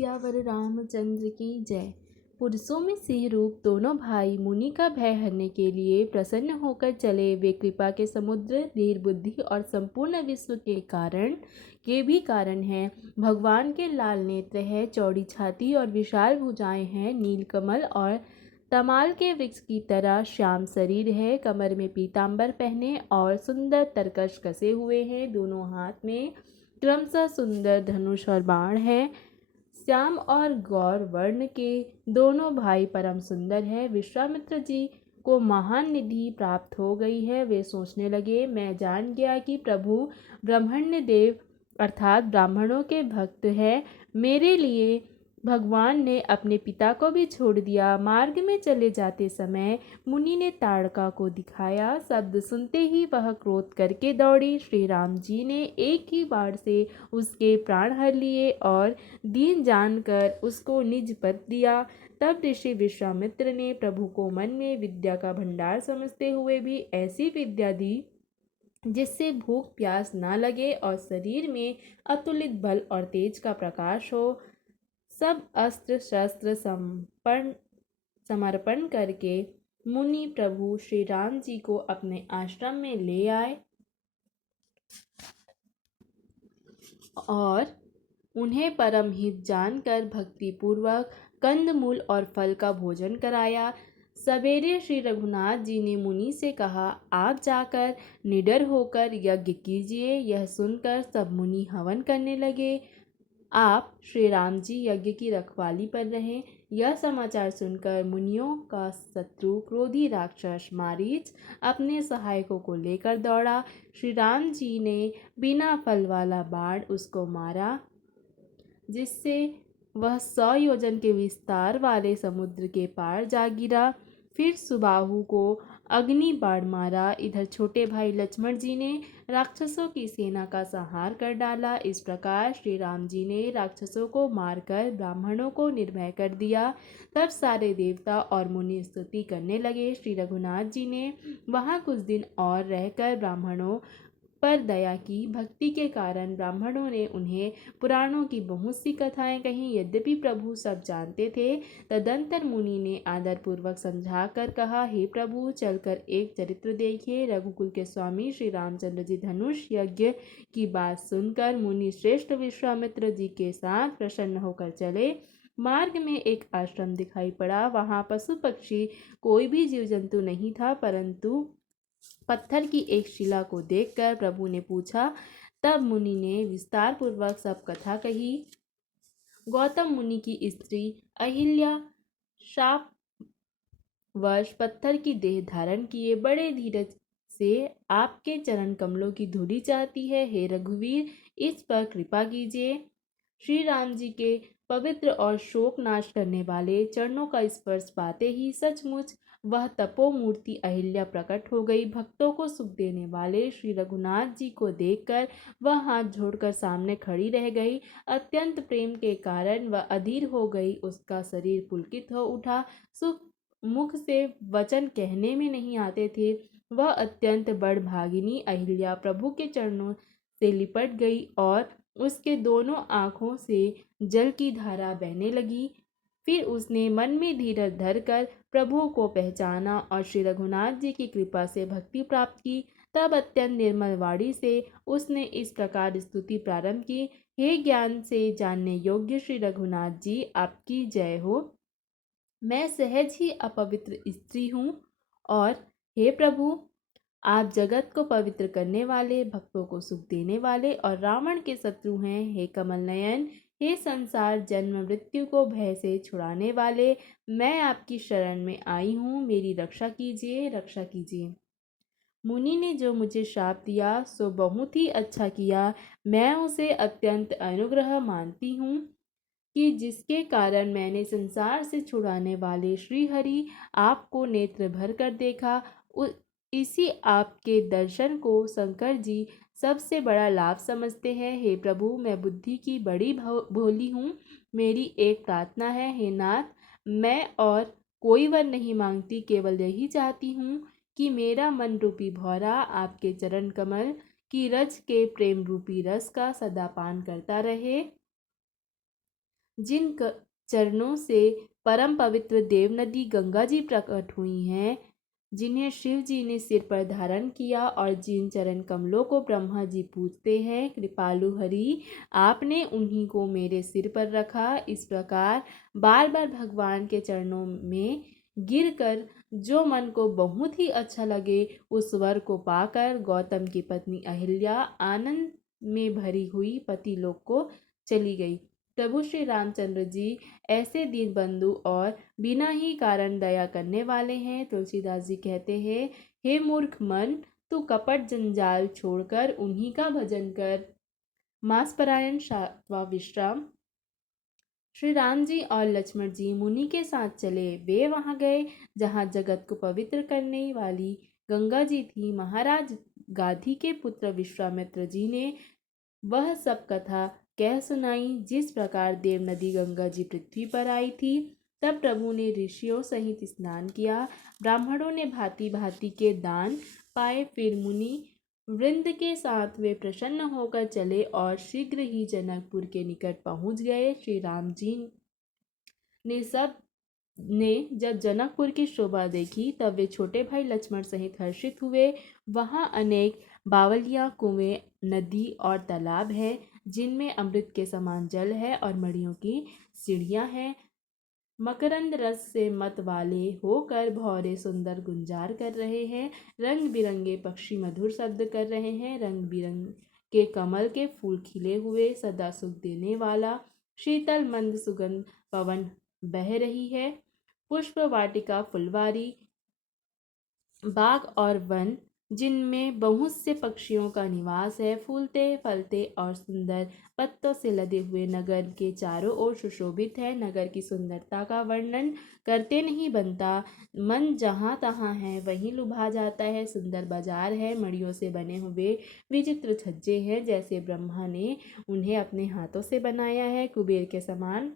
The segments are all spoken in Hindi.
सियावर रामचंद्र की जय। पुरुषों में सिंह रूप दोनों भाई मुनि का भय हरने के लिए प्रसन्न होकर चले। वे कृपा के समुद्र, धीर बुद्धि और संपूर्ण विश्व के भी कारण हैं। भगवान के लाल नेत्र है, चौड़ी छाती और विशाल भुजाएं हैं। नीलकमल और तमाल के वृक्ष की तरह श्याम शरीर है। कमर में पीतांबर पहने और सुंदर तरकश कसे हुए हैं। दोनों हाथ में क्रमशः सुंदर धनुष और बाण है। श्याम और गौर वर्ण के दोनों भाई परम सुंदर है। विश्वामित्र जी को महान निधि प्राप्त हो गई है। वे सोचने लगे, मैं जान गया कि प्रभु ब्रह्मण्य देव अर्थात ब्राह्मणों के भक्त हैं। मेरे लिए भगवान ने अपने पिता को भी छोड़ दिया। मार्ग में चले जाते समय मुनि ने ताड़का को दिखाया। शब्द सुनते ही वह क्रोध करके दौड़ी। श्री राम जी ने एक ही बाण से उसके प्राण हर लिए और दीन जानकर उसको निज पद दिया। तब ऋषि विश्वामित्र ने प्रभु को मन में विद्या का भंडार समझते हुए भी ऐसी विद्या दी जिससे भूख प्यास ना लगे और शरीर में अतुलित बल और तेज का प्रकाश हो। सब अस्त्र शस्त्र समर्पण करके मुनि प्रभु श्री राम जी को अपने आश्रम में ले आए और उन्हें परम हित जानकर भक्ति पूर्वक कंदमूल और फल का भोजन कराया। सवेरे श्री रघुनाथ जी ने मुनि से कहा, आप जाकर निडर होकर यज्ञ कीजिए। यह सुनकर सब मुनि हवन करने लगे। आप श्री राम जी यज्ञ की रखवाली पर रहें। यह समाचार सुनकर मुनियों का शत्रु क्रोधी राक्षस मारीच अपने सहायकों को लेकर दौड़ा। श्री राम जी ने बिना फल वाला बाण उसको मारा, जिससे वह 100 योजन के विस्तार वाले समुद्र के पार जा गिरा। फिर सुबाहु को अग्नि बाण मारा। इधर छोटे भाई लक्ष्मण जी ने राक्षसों की सेना का संहार कर डाला। इस प्रकार श्री राम जी ने राक्षसों को मारकर ब्राह्मणों को निर्भय कर दिया। तब सारे देवता और मुनि स्तुति करने लगे। श्री रघुनाथ जी ने वहाँ कुछ दिन और रहकर ब्राह्मणों पर दया की। भक्ति के कारण ब्राह्मणों ने उन्हें पुराणों की बहुत सी कथाएं कहीं। यद्यपि प्रभु सब जानते थे, तदंतर मुनि ने आदरपूर्वक समझा कर कहा, हे प्रभु, चलकर एक चरित्र देखिए। रघुकुल के स्वामी श्री रामचंद्र जी धनुष यज्ञ की बात सुनकर मुनि श्रेष्ठ विश्वामित्र जी के साथ प्रसन्न होकर चले। मार्ग में एक आश्रम दिखाई पड़ा। वहां पशु पक्षी कोई भी जीव जंतु नहीं था, परंतु पत्थर की एक शिला को देखकर प्रभु ने पूछा। तब मुनि ने विस्तार पूर्वक सब कथा कही। गौतम मुनि की स्त्री अहिल्या शाप वश पत्थर की देह धारण किए बड़े धीरज से आपके चरण कमलों की धूली चाहती है। हे रघुवीर, इस पर कृपा कीजिए। श्री राम जी के पवित्र और शोक नाश करने वाले चरणों का स्पर्श पाते ही सचमुच वह तपोमूर्ति अहिल्या प्रकट हो गई। भक्तों को सुख देने वाले श्री रघुनाथ जी को देखकर वह हाथ जोड़कर सामने खड़ी रह गई। अत्यंत प्रेम के कारण वह अधीर हो गई। उसका शरीर पुलकित हो उठा। सुख मुख से वचन कहने में नहीं आते थे। वह अत्यंत बड़भागिनी अहिल्या प्रभु के चरणों से लिपट गई और उसके दोनों आँखों से जल की धारा बहने लगी। फिर उसने मन में धीरज धरकर प्रभु को पहचाना और श्री रघुनाथ जी की कृपा से भक्ति प्राप्त की। तब अत्यंत निर्मल वाणी से उसने इस प्रकार स्तुति प्रारंभ की, हे ज्ञान से जानने योग्य श्री रघुनाथ जी, आपकी जय हो। मैं सहज ही अपवित्र स्त्री हूँ और हे प्रभु, आप जगत को पवित्र करने वाले, भक्तों को सुख देने वाले और रावण के शत्रु हैं। हे कमल नयन, हे संसार जन्म मृत्यु को भय से छुड़ाने वाले, मैं आपकी शरण में आई हूँ। मेरी रक्षा कीजिए, रक्षा कीजिए। मुनि ने जो मुझे शाप दिया सो बहुत ही अच्छा किया। मैं उसे अत्यंत अनुग्रह मानती हूँ कि जिसके कारण मैंने संसार से छुड़ाने वाले श्री हरि आपको नेत्र भर कर देखा। इसी आपके दर्शन को शंकर जी सबसे बड़ा लाभ समझते हैं। हे प्रभु, मैं बुद्धि की बड़ी भोली हूँ। मेरी एक प्रार्थना है, हे नाथ, मैं और कोई वर नहीं मांगती, केवल यही चाहती हूँ कि मेरा मन रूपी भौरा आपके चरण कमल की रज के प्रेम रूपी रस का सदा पान करता रहे। जिन चरणों से परम पवित्र देव नदी गंगा जी प्रकट हुई हैं, जिन्हें शिव जी ने सिर पर धारण किया और जिन चरण कमलों को ब्रह्मा जी पूजते हैं, कृपालु हरि आपने उन्हीं को मेरे सिर पर रखा। इस प्रकार बार बार भगवान के चरणों में गिरकर जो मन को बहुत ही अच्छा लगे, उस वर को पाकर गौतम की पत्नी अहिल्या आनंद में भरी हुई पति लोक को चली गई। प्रभु श्री रामचंद्र जी ऐसे दीन बंधु और बिना ही कारण दया करने वाले हैं। तुलसीदास जी कहते हैं, हे मूर्ख मन, तू कपट जंजाल छोड़कर उन्हीं का भजन कर। मांसपरायण सातवां विश्राम। श्री राम जी और लक्ष्मण जी मुनि के साथ चले। वे वहां गए जहां जगत को पवित्र करने वाली गंगा जी थी। महाराज गाधी के पुत्र विश्वामित्र जी ने वह सब कथा कह सुनाई जिस प्रकार देव नदी गंगा जी पृथ्वी पर आई थी। तब प्रभु ने ऋषियों सहित स्नान किया। ब्राह्मणों ने भांति भांति के दान पाए। फिर मुनि वृंद के साथ वे प्रसन्न होकर चले और शीघ्र ही जनकपुर के निकट पहुंच गए। श्री राम जी ने जब जनकपुर की शोभा देखी, तब वे छोटे भाई लक्ष्मण सहित हर्षित हुए। वहां अनेक बावलियां, कुएं, नदी और तालाब है, जिनमें अमृत के समान जल है और मणियों की सीढ़ियां हैं। मकरंद रस से मत वाले होकर भौरे सुंदर गुंजार कर रहे हैं। रंग बिरंगे पक्षी मधुर शब्द कर रहे हैं। रंग बिरंग के कमल के फूल खिले हुए, सदा सुख देने वाला शीतल मंद सुगंध पवन बह रही है। पुष्प वाटिका, फुलवारी, बाग और वन, जिनमें बहुत से पक्षियों का निवास है, फूलते फलते और सुंदर पत्तों से लदे हुए नगर के चारों ओर सुशोभित है। नगर की सुंदरता का वर्णन करते नहीं बनता। मन जहाँ तहाँ है वहीं लुभा जाता है। सुंदर बाजार है, मड़ियों से बने हुए विचित्र छज्जे हैं, जैसे ब्रह्मा ने उन्हें अपने हाथों से बनाया है। कुबेर के समान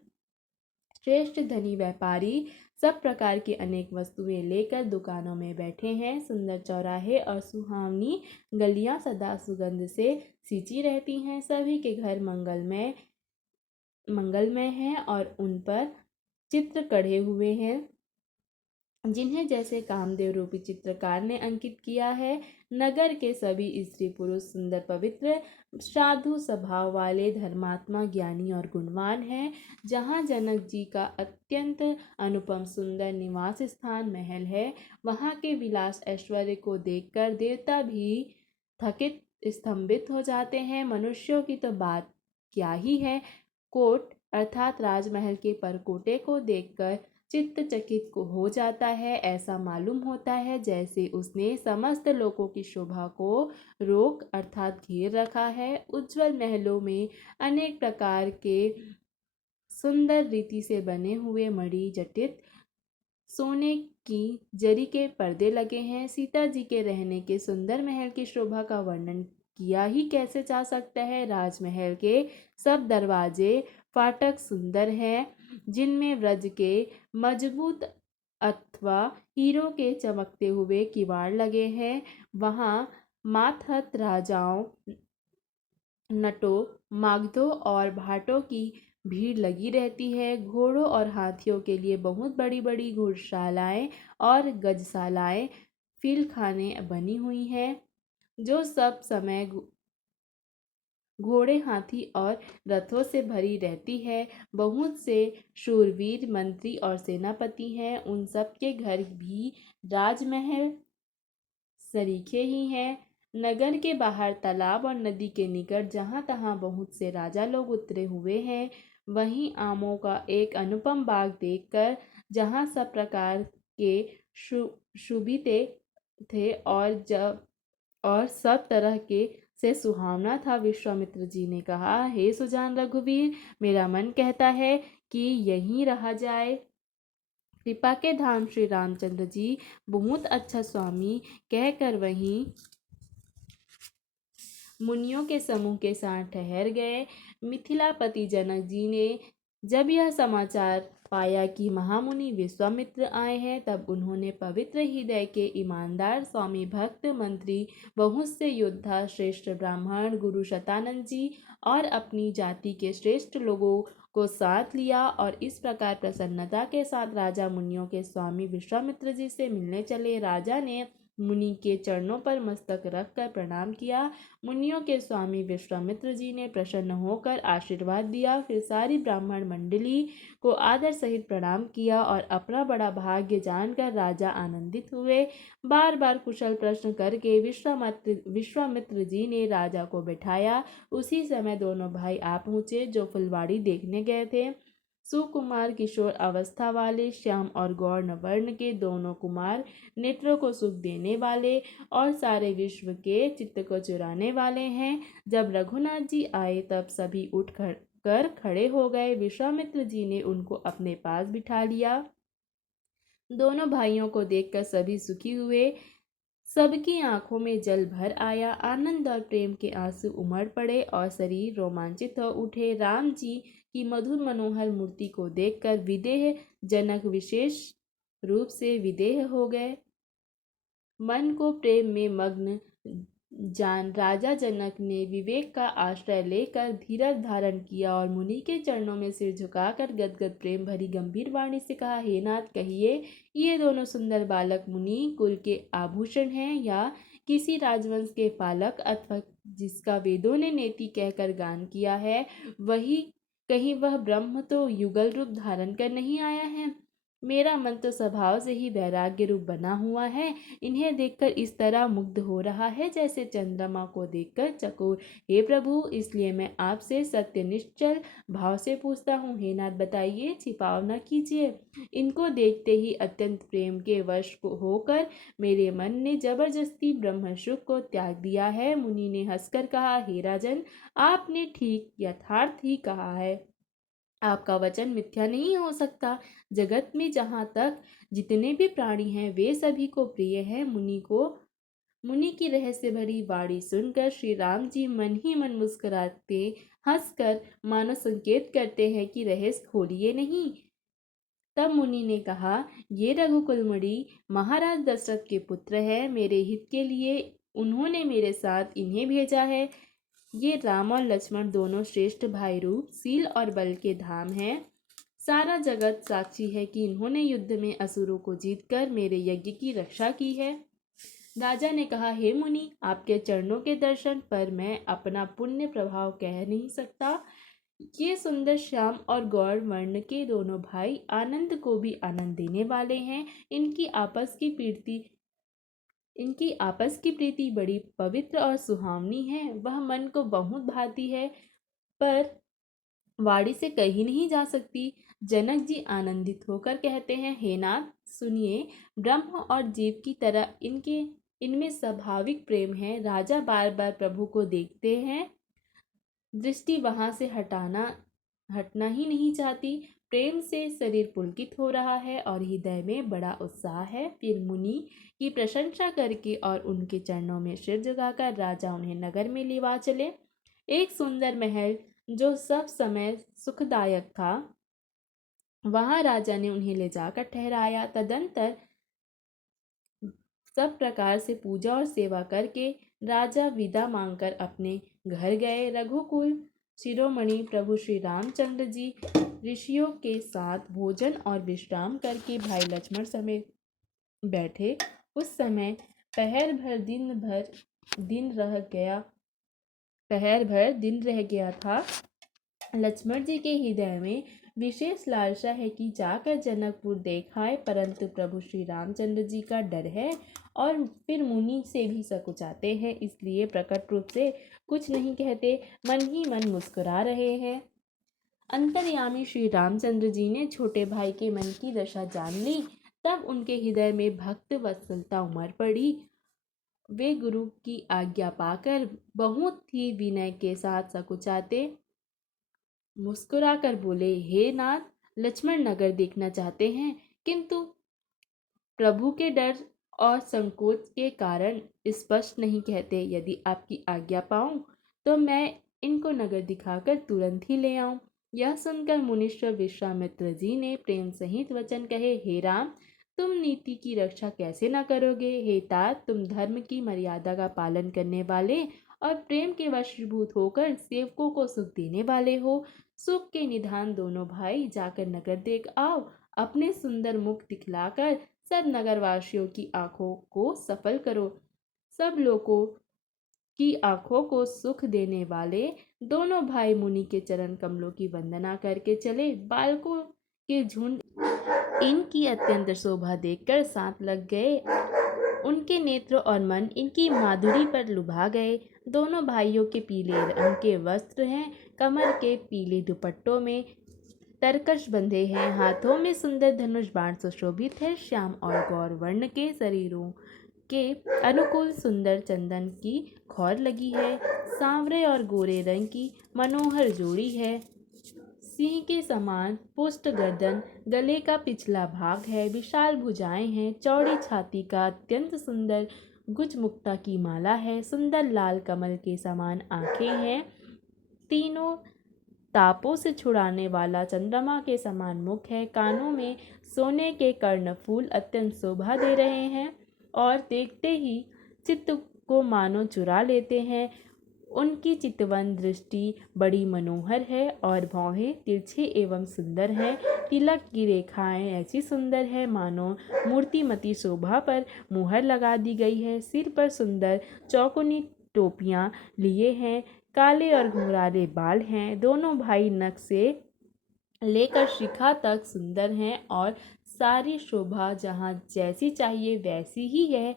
श्रेष्ठ धनी व्यापारी सब प्रकार की अनेक वस्तुएं लेकर दुकानों में बैठे हैं। सुंदर चौराहे और सुहावनी गलियां सदा सुगंध से सींची रहती हैं। सभी के घर मंगलमय हैं और उन पर चित्र कढ़े हुए हैं, जिन्हें जैसे कामदेव रूपी चित्रकार ने अंकित किया है। नगर के सभी स्त्री पुरुष सुंदर, पवित्र, साधु स्वभाव वाले, धर्मात्मा, ज्ञानी और गुणवान हैं। जहाँ जनक जी का अत्यंत अनुपम सुंदर निवास स्थान महल है, वहाँ के विलास ऐश्वर्य को देखकर देवता भी थकित स्तंभित हो जाते हैं। मनुष्यों की तो बात क्या ही है। कोट अर्थात राजमहल के परकोटे को देखकर चित्त चकित को हो जाता है। ऐसा मालूम होता है जैसे उसने समस्त लोकों की शोभा को रोक अर्थात घेर रखा है। उज्जवल महलों में अनेक प्रकार के सुंदर रीति से बने हुए मणि जटित सोने की जरी के पर्दे लगे हैं। सीता जी के रहने के सुंदर महल की शोभा का वर्णन किया ही कैसे जा सकता है। राजमहल के सब दरवाजे फाटक सुंदर हैं, जिनमें व्रज के मजबूत अथवा हीरो के चमकते हुए किवाड़ लगे हैं। वहाँ मातहत राजाओं, नटों, मागधों और भाटों की भीड़ लगी रहती है। घोड़ों और हाथियों के लिए बहुत बड़ी बड़ी घोड़शालाएं और गजशालाएं, फीलखाने बनी हुई हैं, जो सब समय घोड़े, हाथी और रथों से भरी रहती है। बहुत से शूरवीर मंत्री और सेनापति हैं। उन सब के घर भी राजमहल सरीखे ही हैं। नगर के बाहर तालाब और नदी के निकट जहाँ तहाँ बहुत से राजा लोग उतरे हुए हैं। वहीं आमों का एक अनुपम बाग देखकर, जहाँ सब प्रकार के सुविधे थे और सब तरह के से सुहावना था, विश्वामित्र जी ने कहा, हे सुजान रघुवीर, मेरा मन कहता है कि यहीं रहा जाए। कृपा के धाम श्री रामचंद्र जी बहुत अच्छा स्वामी कहकर वहीं मुनियों के समूह के साथ ठहर गए। मिथिलापति जनक जी ने जब यह समाचार पाया कि महामुनि विश्वामित्र आए हैं, तब उन्होंने पवित्र हृदय के ईमानदार स्वामी, भक्त, मंत्री, बहुत से योद्धा, श्रेष्ठ ब्राह्मण, गुरु शतानंद जी और अपनी जाति के श्रेष्ठ लोगों को साथ लिया और इस प्रकार प्रसन्नता के साथ राजा मुनियों के स्वामी विश्वामित्र जी से मिलने चले। राजा ने मुनि के चरणों पर मस्तक रखकर प्रणाम किया। मुनियों के स्वामी विश्वामित्र जी ने प्रसन्न होकर आशीर्वाद दिया। फिर सारी ब्राह्मण मंडली को आदर सहित प्रणाम किया और अपना बड़ा भाग्य जानकर राजा आनंदित हुए। बार बार कुशल प्रश्न करके विश्वामित्र जी ने राजा को बैठाया। उसी समय दोनों भाई आ पहुँचे जो फुलवाड़ी देखने गए थे। सुकुमार किशोर अवस्था वाले श्याम और गौर वर्ण के दोनों कुमार, नेत्रों को सुख देने वाले और सारे विश्व के चित्त को चुराने वाले हैं। जब रघुनाथ जी आए तब सभी उठ कर खड़े हो गए। विश्वामित्र जी ने उनको अपने पास बिठा लिया। दोनों भाइयों को देखकर सभी सुखी हुए। सबकी आंखों में जल भर आया। आनंद और प्रेम के आंसू उमड़ पड़े और शरीर रोमांचित हो उठे। राम जी की मधुर मनोहर मूर्ति को देखकर विदेह जनक विशेष रूप से विदेह हो गए। मन को प्रेम में मग्न जान राजा जनक ने विवेक का आश्रय लेकर धीरज धारण किया और मुनि के चरणों में सिर झुकाकर गदगद प्रेम भरी गंभीर वाणी से कहा, हे नाथ, कहिए, ये दोनों सुंदर बालक मुनि कुल के आभूषण हैं या किसी राजवंश के पालक अथवा जिसका वेदों ने नेति कहकर गान किया है, वही कहीं वह ब्रह्म तो युगल रूप धारण कर नहीं आया है? मेरा मन तो स्वभाव से ही वैराग्य रूप बना हुआ है। इन्हें देखकर इस तरह मुग्ध हो रहा है जैसे चंद्रमा को देखकर चकोर। हे प्रभु, इसलिए मैं आपसे सत्य निश्चल भाव से पूछता हूँ, हे नाथ, बताइए, छिपाव न कीजिए। इनको देखते ही अत्यंत प्रेम के वश को होकर मेरे मन ने जबरदस्ती ब्रह्म सुख को त्याग दिया है। मुनि ने हंसकर कहा, हे राजन, आपने ठीक यथार्थ ही कहा है। आपका वचन मिथ्या नहीं हो सकता। जगत में जहाँ तक जितने भी प्राणी हैं वे सभी को प्रिय हैं। मुनि की रहस्य भरी वाणी सुनकर श्री राम जी मन ही मन मुस्कुराते, हंसकर मानो संकेत करते हैं कि रहस्य खोलिए नहीं। तब मुनि ने कहा, ये रघुकुलमणि महाराज दशरथ के पुत्र हैं। मेरे हित के लिए उन्होंने मेरे साथ इन्हें भेजा है। ये राम और लक्ष्मण दोनों श्रेष्ठ भाई रूप, शील और बल के धाम हैं। सारा जगत साक्षी है कि इन्होंने युद्ध में असुरों को जीतकर मेरे यज्ञ की रक्षा की है। राजा ने कहा, हे मुनि, आपके चरणों के दर्शन पर मैं अपना पुण्य प्रभाव कह नहीं सकता। ये सुंदर श्याम और गौर वर्ण के दोनों भाई आनंद को भी आनंद देने वाले हैं। इनकी आपस की प्रीति बड़ी पवित्र और सुहावनी है। वह मन को बहुत भाती है, पर वाणी से कही नहीं जा सकती। जनक जी आनंदित होकर कहते हैं, हे नाथ, सुनिए, ब्रह्म और जीव की तरह इनमें स्वाभाविक प्रेम है। राजा बार बार प्रभु को देखते हैं, दृष्टि वहां से हटना ही नहीं चाहती। प्रेम से शरीर पुलकित हो रहा है और हृदय में बड़ा उत्साह है। फिर मुनि की प्रशंसा करके और उनके चरणों में सिर झुकाकर राजा उन्हें नगर में लेवा चले। एक सुंदर महल जो सब समय सुखदायक था, वहां राजा ने उन्हें ले जाकर ठहराया। तदंतर सब प्रकार से पूजा और सेवा करके राजा विदा मांगकर अपने घर गए। रघुकुल शिरोमणि प्रभु श्री रामचंद्र जी ऋषियों के साथ भोजन और विश्राम करके भाई लक्ष्मण समेत बैठे। उस समय पहर भर दिन रह गया था। लक्ष्मण जी के हृदय में विशेष लालसा है कि जाकर जनकपुर देखाए, परंतु प्रभु श्री रामचंद्र जी का डर है और फिर मुनि से भी सकुचाते हैं, इसलिए प्रकट रूप से कुछ नहीं कहते, मन ही मन मुस्कुरा रहे हैं। अंतर्यामी श्री रामचंद्र जी ने छोटे भाई के मन की दशा जान ली। तब उनके हृदय में भक्त वत्सलता उमड़ पड़ी। वे गुरु की आज्ञा पाकर बहुत ही विनय के साथ सकुचाते मुस्कुराकर बोले, हे नाथ, लक्ष्मण नगर देखना चाहते हैं, किंतु प्रभु के डर और संकोच के कारण स्पष्ट नहीं कहते। यदि आपकी आज्ञा पाऊं तो मैं इनको नगर दिखाकर तुरंत ही ले आऊं। यह सुनकर मुनीश्वर विश्वामित्र जी ने प्रेम सहित वचन कहे, हे राम, तुम नीति की रक्षा कैसे न करोगे? हे तात, तुम धर्म की मर्यादा का पालन करने वाले और प्रेम के वशीभूत होकर सेवकों को सुख देने वाले हो। सुख के निधान दोनों भाई जाकर नगर देख आओ। अपने सुंदर मुख दिखलाकर सब नगरवासियों की आंखों को सफल करो। सब लोगों की आंखों को सुख देने वाले दोनों भाई मुनि के चरण कमलों की वंदना करके चले। बालकों के झुंड इनकी अत्यंत शोभा देखकर साथ लग गए। उनके नेत्र और मन इनकी माधुरी पर लुभा गए। दोनों भाइयों के पीले रंग के वस्त्र हैं, कमर के पीले दुपट्टों में तरकश बंधे हैं, हाथों में सुंदर धनुष बाण सुशोभित है। श्याम और गौर वर्ण के शरीरों के अनुकूल सुंदर चंदन की खौर लगी है। सांवरे और गोरे रंग की मनोहर जोड़ी है। सिंह के समान पुष्ट गर्दन, गले का पिछला भाग है, विशाल भुजाएं हैं, चौड़ी छाती का अत्यंत सुंदर गुजमुक्ता की माला है, सुंदर लाल कमल के समान आंखें हैं, तीनों तापों से छुड़ाने वाला चंद्रमा के समान मुख है, कानों में सोने के कर्णफूल अत्यंत शोभा दे रहे हैं और देखते ही चित्त को मानो चुरा लेते हैं। उनकी चितवन दृष्टि बड़ी मनोहर है और भौहें तिरछे एवं सुंदर हैं। तिलक की रेखाएं ऐसी सुंदर है मानो मूर्तिमती शोभा पर मुहर लगा दी गई है। सिर पर सुंदर चौकोनी टोपियां लिए हैं, काले और घुंघराले बाल हैं। दोनों भाई नख से लेकर शिखा तक सुंदर हैं और सारी शोभा जहाँ जैसी चाहिए वैसी ही है।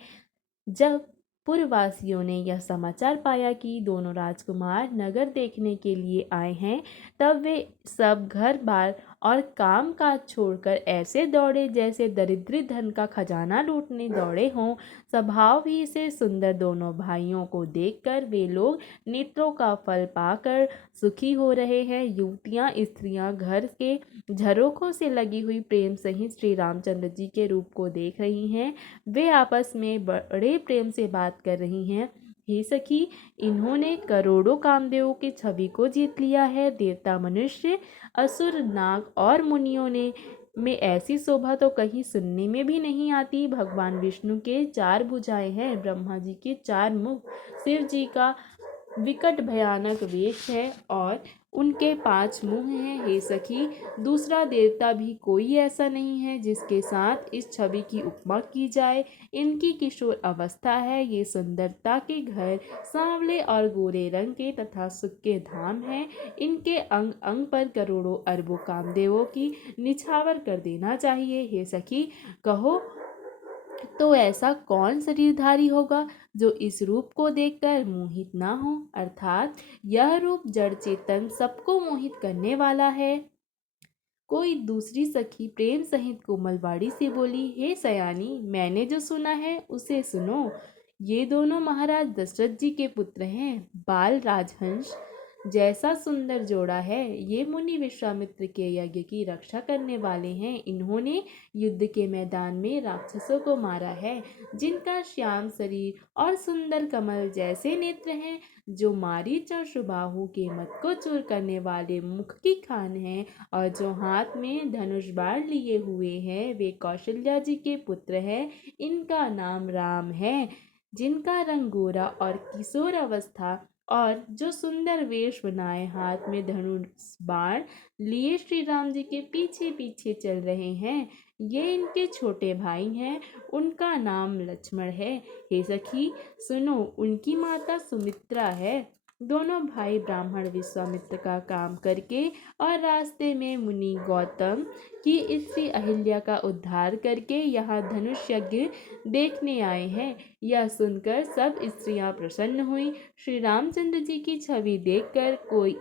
जब पुरवासियों ने यह समाचार पाया कि दोनों राजकुमार नगर देखने के लिए आए हैं, तब वे सब घर बार और काम काज छोड़कर ऐसे दौड़े जैसे दरिद्री धन का खजाना लूटने दौड़े हों। स्वभाव ही से सुंदर दोनों भाइयों को देखकर वे लोग नेत्रों का फल पाकर सुखी हो रहे हैं। युवतियां स्त्रियां घर के झरोखों से लगी हुई प्रेम सहित श्री रामचंद्र जी के रूप को देख रही हैं। वे आपस में बड़े प्रेम से बात कर रही हैं। हे सखी, इन्होंने करोड़ों कामदेवों की छवि को जीत लिया है। देवता, मनुष्य, असुर, नाग और मुनियों ने में ऐसी शोभा तो कहीं सुनने में भी नहीं आती। भगवान विष्णु के 4 भुजाएं हैं, ब्रह्मा जी के 4 मुख, शिव जी का विकट भयानक वेश है और उनके 5 मुंह हैं। हे सखी, दूसरा देवता भी कोई ऐसा नहीं है जिसके साथ इस छवि की उपमा की जाए। इनकी किशोर अवस्था है, ये सुंदरता के घर, सांवले और गोरे रंग के तथा सुख के धाम हैं। इनके अंग अंग पर करोड़ों अरबों कामदेवों की निछावर कर देना चाहिए। हे सखी, कहो तो ऐसा कौन शरीरधारी होगा जो इस रूप को देखकर मोहित ना हो? अर्थात यह रूप जड़ चेतन सबको मोहित करने वाला है। कोई दूसरी सखी प्रेम सहित कोमलवाड़ी से बोली, हे सयानी, मैंने जो सुना है उसे सुनो। ये दोनों महाराज दशरथ जी के पुत्र हैं। बाल राजहंस जैसा सुंदर जोड़ा है। ये मुनि विश्वामित्र के यज्ञ की रक्षा करने वाले हैं। इन्होंने युद्ध के मैदान में राक्षसों को मारा है। जिनका श्याम शरीर और सुंदर कमल जैसे नेत्र हैं, जो मारीच और सुबाहु के मत को चूर करने वाले मुख की खान है और जो हाथ में धनुष बाण लिए हुए हैं, वे कौशल्या जी के पुत्र हैं। इनका नाम राम है। जिनका रंग गोरा और किशोर अवस्था और जो सुंदर वेश बनाए हाथ में धनुष बाण लिए श्री राम जी के पीछे पीछे चल रहे हैं, ये इनके छोटे भाई हैं। उनका नाम लक्ष्मण है। हे सखी, सुनो, उनकी माता सुमित्रा है। दोनों भाई ब्राह्मण विश्वामित्र का काम करके और रास्ते में मुनि गौतम की स्त्री अहिल्या का उद्धार करके यहाँ धनुष यज्ञ देखने आए हैं। यह सुनकर सब स्त्रियां प्रसन्न हुई। श्री रामचंद्र जी की छवि देखकर कोई